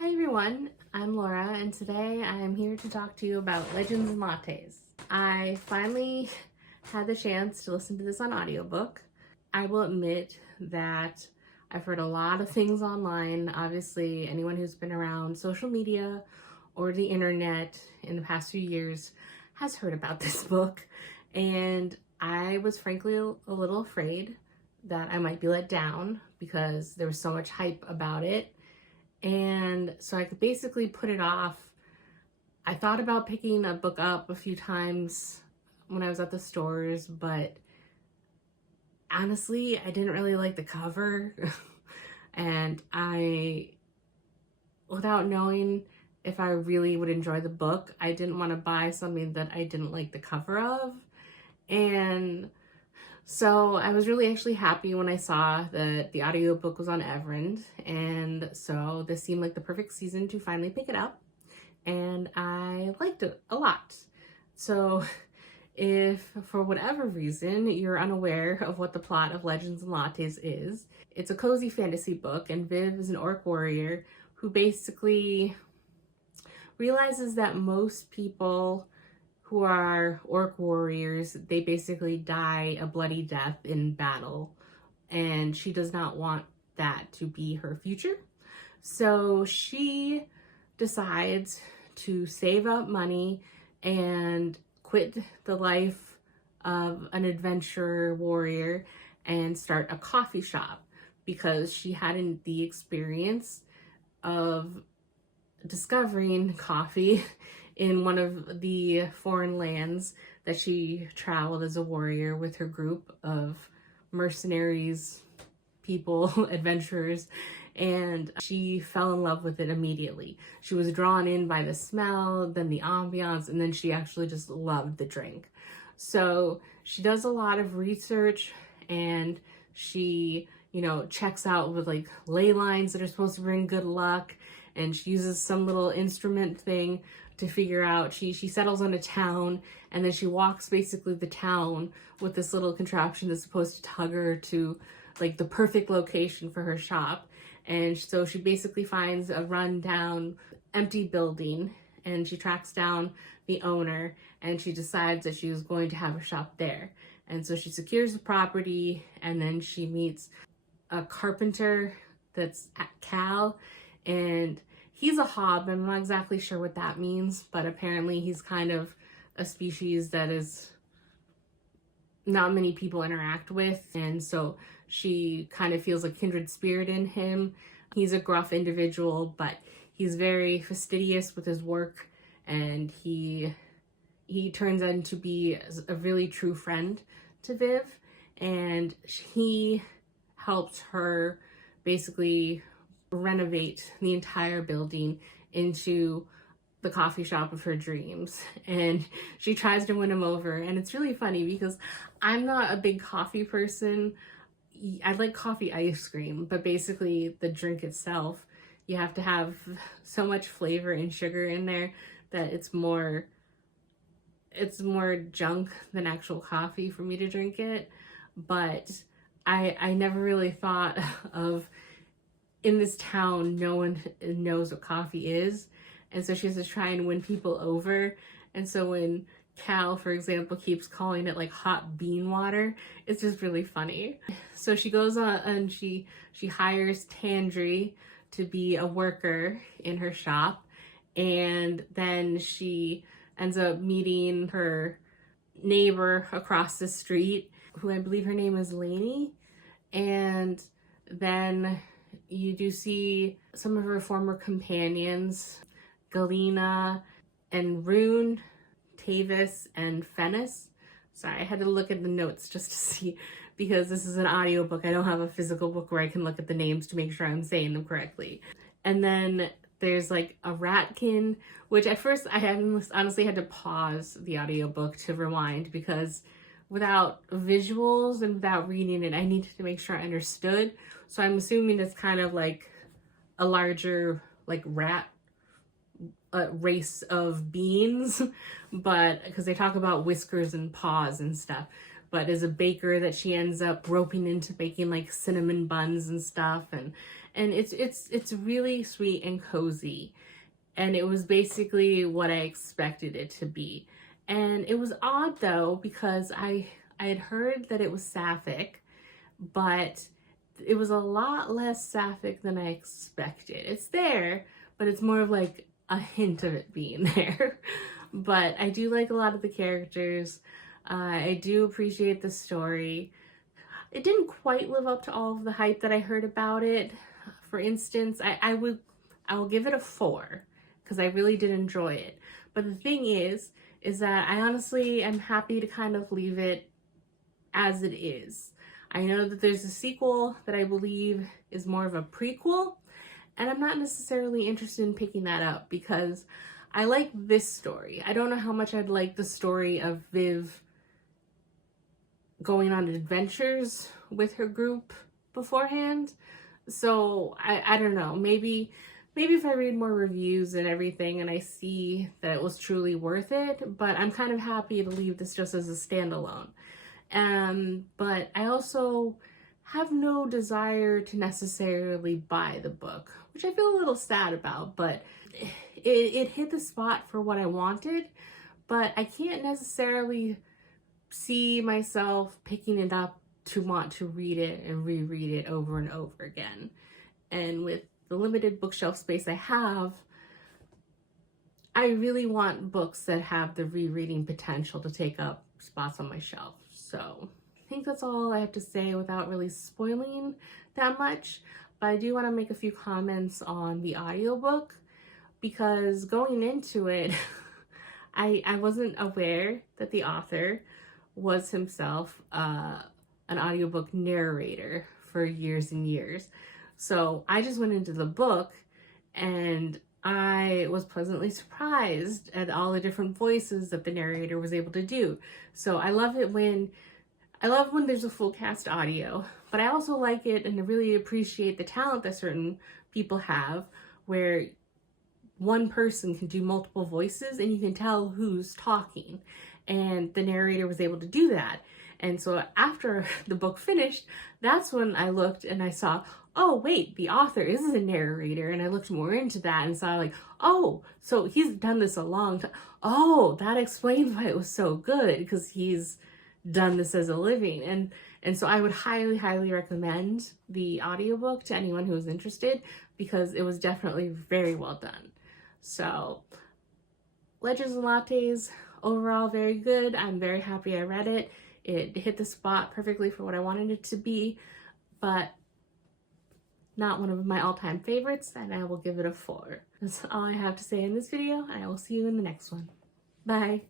Hi everyone, I'm Laura and today I'm here to talk to you about Legends and Lattes. I finally had the chance to listen to this on audiobook. I will admit that I've heard a lot of things online. Obviously, anyone who's been around social media or the internet in the past few years has heard about this book, and I was frankly a little afraid that I might be let down because there was so much hype about it. And so I could basically put it off. I thought about picking a book up a few times when I was at the stores, but honestly, I didn't really like the cover. And without knowing if I really would enjoy the book, I didn't want to buy something that I didn't like the cover of. And so I was really actually happy when I saw that the audiobook was on Everend, and so this seemed like the perfect season to finally pick it up, and I liked it a lot. So if for whatever reason you're unaware of what the plot of Legends and Lattes is, it's a cozy fantasy book, and Viv is an orc warrior who basically realizes that most people who are orc warriors, they basically die a bloody death in battle, and she does not want that to be her future. So she decides to save up money and quit the life of an adventurer warrior and start a coffee shop because she hadn't the experience of discovering coffee in one of the foreign lands that she traveled as a warrior with her group of mercenaries, people, adventurers, and she fell in love with it immediately. She was drawn in by the smell, then the ambiance, and then she actually just loved the drink. So she does a lot of research, and she, checks out with like ley lines that are supposed to bring good luck, and she uses some little instrument thing to figure out. She settles on a town, and then she walks basically the town with this little contraption that's supposed to tug her to like the perfect location for her shop. And so she basically finds a rundown empty building, and she tracks down the owner, and she decides that she was going to have a shop there. And so she secures the property, and then she meets a carpenter that's at Cal, and he's a hob. I'm not exactly sure what that means, but apparently he's kind of a species that is not many people interact with, and so she kind of feels a kindred spirit in him. He's a gruff individual, but he's very fastidious with his work, and he turns out to be a really true friend to Viv, and he helps her basically renovate the entire building into the coffee shop of her dreams. And she tries to win him over, and it's really funny because I'm not a big coffee person. I like coffee ice cream, but basically the drink itself, you have to have so much flavor and sugar in there that it's more junk than actual coffee for me to drink it. But I never really thought of, in this town, no one knows what coffee is. And so she has to try and win people over. And so when Cal, for example, keeps calling it like hot bean water, it's just really funny. So she goes on and she hires Tandri to be a worker in her shop. And then she ends up meeting her neighbor across the street, who I believe her name is Lainey. And then you do see some of her former companions, Galena and Rune, Tavis and Fennis. Sorry, I had to look at the notes just to see, because this is an audiobook. I don't have a physical book where I can look at the names to make sure I'm saying them correctly. And then there's like a ratkin, which at first I honestly had to pause the audiobook to rewind, because without visuals and without reading it, I needed to make sure I understood. So I'm assuming it's kind of like a larger like rat race of beings, but because they talk about whiskers and paws and stuff. But as a baker, that she ends up roping into baking like cinnamon buns and stuff, and And it's really sweet and cozy. And it was basically what I expected it to be. And it was odd though, because I had heard that it was sapphic, but it was a lot less sapphic than I expected. It's there, but it's more of like a hint of it being there. But I do like a lot of the characters. I do appreciate the story. It didn't quite live up to all of the hype that I heard about it. For instance, I will give it a 4 because I really did enjoy it. But the thing is that I honestly am happy to kind of leave it as it is. I know that there's a sequel that I believe is more of a prequel, and I'm not necessarily interested in picking that up because I like this story. I don't know how much I'd like the story of Viv going on adventures with her group beforehand. So I don't know, maybe if I read more reviews and everything and I see that it was truly worth it, but I'm kind of happy to leave this just as a standalone. But I also have no desire to necessarily buy the book, which I feel a little sad about, but it hit the spot for what I wanted, but I can't necessarily see myself picking it up to want to read it and reread it over and over again. And with the limited bookshelf space I have, I really want books that have the rereading potential to take up spots on my shelf. So I think that's all I have to say without really spoiling that much. But I do want to make a few comments on the audiobook, because going into it, I wasn't aware that the author was himself an audiobook narrator for years and years. So I just went into the book and I was pleasantly surprised at all the different voices that the narrator was able to do. So I love when there's a full cast audio, but I also like it and I really appreciate the talent that certain people have where one person can do multiple voices and you can tell who's talking. And the narrator was able to do that. And so after the book finished, that's when I looked and I saw, oh wait, the author is a narrator. And I looked more into that and saw like, oh, so he's done this a long time. Oh, that explains why it was so good, because he's done this as a living. And so I would highly, highly recommend the audiobook to anyone who is interested, because it was definitely very well done. So Legends and Lattes, overall very good. I'm very happy I read it. It hit the spot perfectly for what I wanted it to be, but not one of my all-time favorites, and I will give it a 4. That's all I have to say in this video, and I will see you in the next one. Bye!